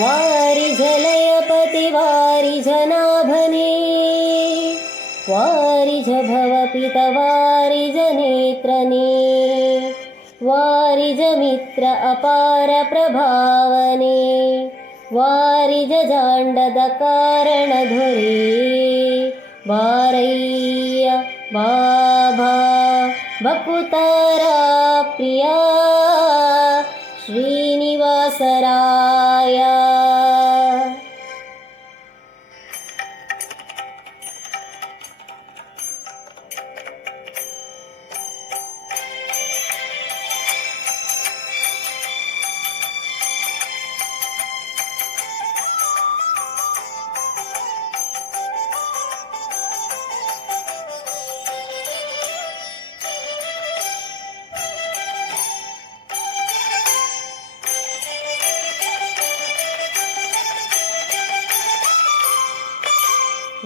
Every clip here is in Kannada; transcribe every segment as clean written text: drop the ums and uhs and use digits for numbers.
ವಾರಿ ಜಲಯಪತಿ ವಾರಿ ಜನಾಭನೆ ವಾರಿಜ ಭವಪಿತ ವಾರಿಜ ನೇತ್ರನೇ ವಾರಿಜ ಮಿತ್ರ ಅಪಾರ ಪ್ರಭಾವನೆ ವಾರಿಜ ಜಾಂಡದ ಕಾರಣ ಧೊರೆ ಬಾರಯ್ಯ ಬಾಬಾ ಬಕುತಾರ ಪ್ರಿಯ ಶ್ರೀನಿವಾಸರಾಯ.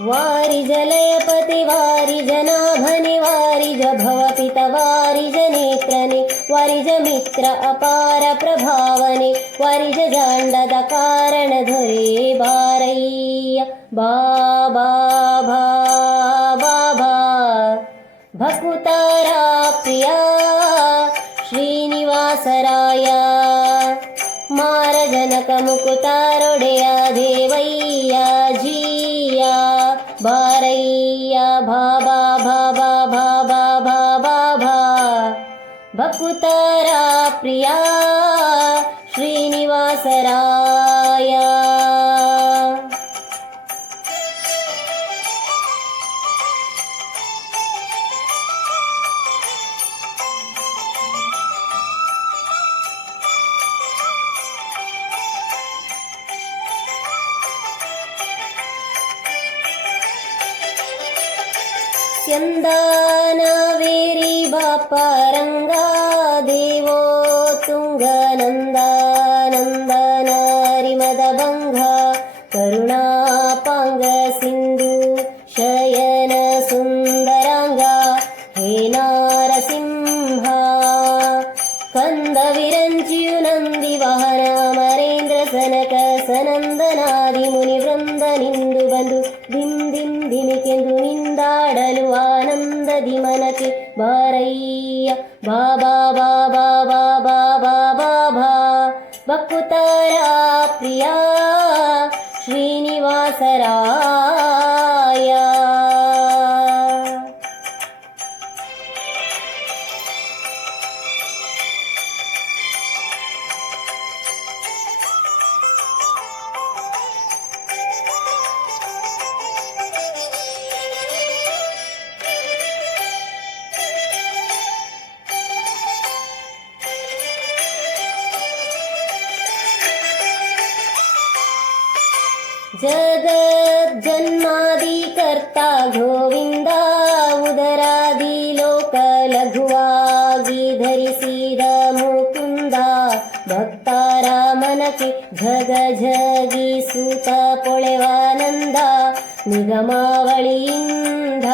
ವಾರಿಜ ಲಯಪತಿ ವಾರಿಜ ನಾಭನೆ ವಾರಿಜ ಭವಪಿತ ವಾರಿಜ ನೇತ್ರನೆ ವಾರಿಜ ಮಿತ್ರ ಅಪಾರ ಪ್ರಭಾವನೆ ವಾರಿಜ ಜಾಂಡದ ಕಾರಣ ಧೊರೆ ಬಾರಯ್ಯ ಬಾಬಾ ಬಾಬಾ ಭಕುತಾರ ಪ್ರಿಯ ಶ್ರೀನಿವಾಸರಾಯ. ಮಾರ ಜನಕ ಮುಕುತಾರೊಡೆಯ ದೇವಯ್ಯ ಜಿಯ ಬಾರಯ್ಯ ಬಾಬಾ ಬಾಬಾ ಬಾಬಾ ಬಾಬಾ ಬಾ ಭಕುತಾರ ಪ್ರಿಯ ಶ್ರೀನಿವಾಸರಾಯ. ಸ್ಯಂದಾನವೇರಿ ಬಾಪರಂಗ ದೇವೋ ತುಂಗ ನಂದನಾರಿ ಮದಭಂಗ ಕರುಣಾಪಾಂಗ ಸಿಂಧು ಶಯನ ಸುಂದರಾಂಗ ಹೇ ನಾರಸಿಂಹ ಕಂದ ವಿರಂಚಿಯು ನಂದಿ ವಾಹನ ಮರೇಂದ್ರ ಸನಕ ಸನಂದನಾದಿ ಮುನಿ ವೃಂದ ನಿಂದು ಬಂದು ದಿಂ ದಿಂ ದಿಮಿಕೆಂದು ನಿಂದಾಡಲು ಆನಂದದಿ ಮನಕ್ಕೆ ಬಾರಯ್ಯ ಬಾಬಾ ಬಾಬಾ ಬಾಬಾ ಬಾಬಾ ಬಾ ಬಕುತಾರ ಪ್ರಿಯ ಶ್ರೀನಿವಾಸರಾಯ. ಜಗಜ್ಜನ್ಮಾದಿ ಕರ್ತಾ ಗೋವಿಂದ ಉದರಾದಿ ಲೋಕ ಲಘುವಾಗಿ ಧರಿಸಿದ ಮುಕುಂದ ಭಕ್ತರ ಮನಕ್ಕೆ ಝಗ ಝಗಿಸುತ್ತ ಪೊಳೆವಾನಂದ ನಿಗಮಾವಳಿಯಿಂದ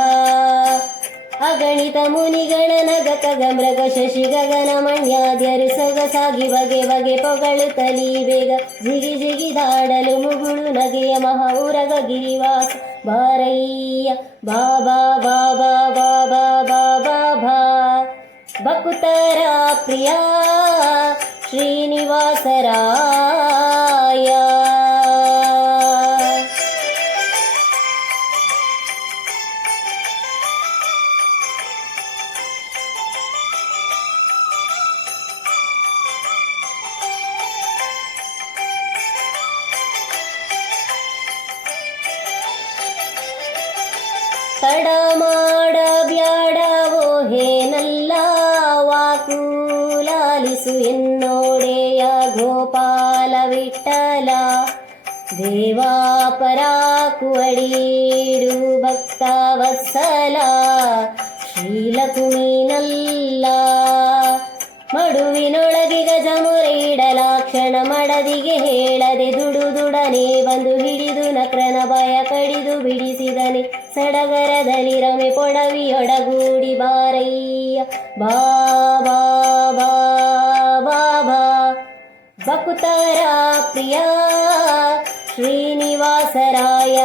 ಅಗಣಿತ ಮುನಿಗಳ ನಗಕ ಗಮೃಗ ಶಶಿ ಗಗನ ಮಣ್ಯಾದ್ಯರು ಸೊಗಸಾಗಿ ಬಗೆ ಬಗೆ ಪೊಗಳುತ್ತಲೀ ಬೇಗ ಜಿಗಿ ಜಿಗಿದಾಡಲು ಮುಗುಳು ನಗೆಯ ಮಹೌರಗ ಗಿರಿವಾಸ ಬಾರಯ್ಯ ಬಾಬಾ ಬಾಬಾ ಬಾಬಾ ಬಾಬಾ ಬಾ ಬಕುತಾರ ಪ್ರಿಯ ಶ್ರೀನಿವಾಸರಾಯ. ತಡ ಮಾಡ ಬ್ಯಾಡವೋ ಹೇನಲ್ಲ ವಾಕೂಲಾಲಿಸು ಎನ್ನೋಡೆಯ ಗೋಪಾಲ ವಿಠಲ ದೇವಾಪರಾಕು ಅಡೀಡು ಭಕ್ತ ವತ್ಸಲ ಶ್ರೀಲಕುಮಿನಲ್ಲ ಮಡುವಿನೊಳಗೆ ಗಜಮುರೆ ಇಡಲಾಕ್ಷಣ ಮಡದಿಗೆ ಹೇಳದೆ ದುಡುದುಡನೆ ಬಂದು ಹಿಡಿದು ನಕ್ರನ ಭಯ ಕಡಿದು ಬಿಡಿಸಿದನೆ ಸಡಗರದಲ್ಲಿ ರಮೆ ಪೊಡವಿಯೊಡಗೂಡಿ ಬಾರಯ್ಯ ಬಾಬಾ ಬಾಬಾ ಬಕುತಾರ ಪ್ರಿಯ ಶ್ರೀನಿವಾಸರಾಯ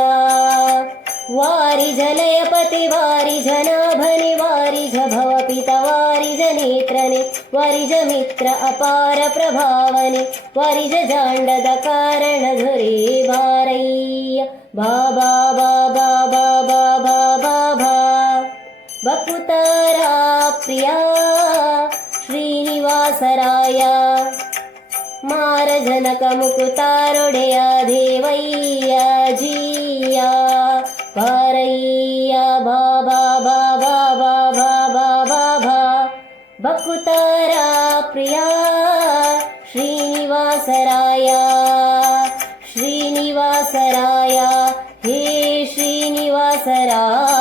ವಾರಿಜ ಲಯಪತಿ ವಾರಿಜ ನಾಭನಿ ವಾರಿಜ ಭವಪಿತ ವಾರಿಜ ನೇತ್ರನೆ ವಾರಿಜ ಮಿತ್ರ ಅಪಾರ ಪ್ರಭಾವನೆ ವಾರಿಜ ಜಾಂಡದ ಕಾರಣ ಧೊರೆ ಬಾರಯ್ಯ ಬಾಬಾ ಬಾಬಾ ಬಾಬಾ ಬಾಬಾ ಬಾ ಬಕುತಾರ ಪ್ರಿಯ ಶ್ರೀನಿವಾಸರಾಯ ಮಾರಜನಕ ಮುಕುತಾರೊಡೆಯ ದೇವಯ್ಯ ಜೀಯ ಬಾರಯ್ಯ ಬಾಬಾ ಬಾಬಾ ಬಾಬಾ ಬಾಬಾ ಬಾ ಬಕುತಾರ ಪ್ರಿಯ ಶ್ರೀನಿವಾಸರಾಯ ಶ್ರೀನಿವಾಸರಾಯ ಹೇ ಶ್ರೀನಿವಾಸರಾಯ